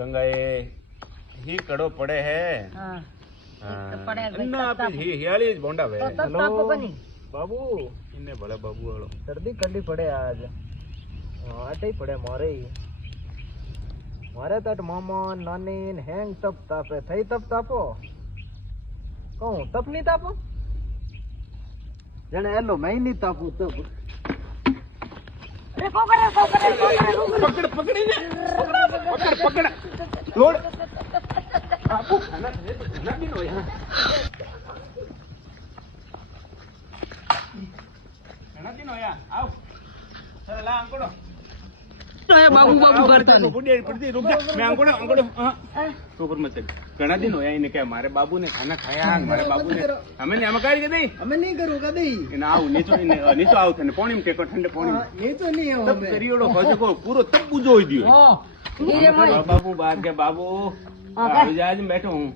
गंगाए ही कड़ो पड़े है हियाली बोंडा वे बाबू इन्ने बड़ा बाबू वालो सर्दी कड़ी पड़े आज आटे ही पड़े मारे तट मामा नानी हैंग तप तापे थई तप तापो कहूं तप नहीं तापो जने एलो मैं नहीं तापू तप पकड़ पकड़ी ने पकड़ पकड़ लोड बाबू खाना दिन हो यहाँ खाना दिन हो यहाँ आओ चल ला अंकोड़ो बाबू बाबू करता नहीं बुढ़िया पड़ती रुक जा मैं अंकोड़ो अंकोड़ो तो ऊपर मत घना दिन हो इन्हें क्या हमारे बाबू ने खाना खाया हमारे बाबू ने हमें नहीं हमें कार्य दे हमें नहीं करूंगा दे इन आओ नीचो आओ थे पानी में टेको ठंडे पानी में ये तो नहीं है तब करियोड़ो हो सको पूरो तब बुझो ही दियो बाबू बाग के बाबू आज बैठो हूँ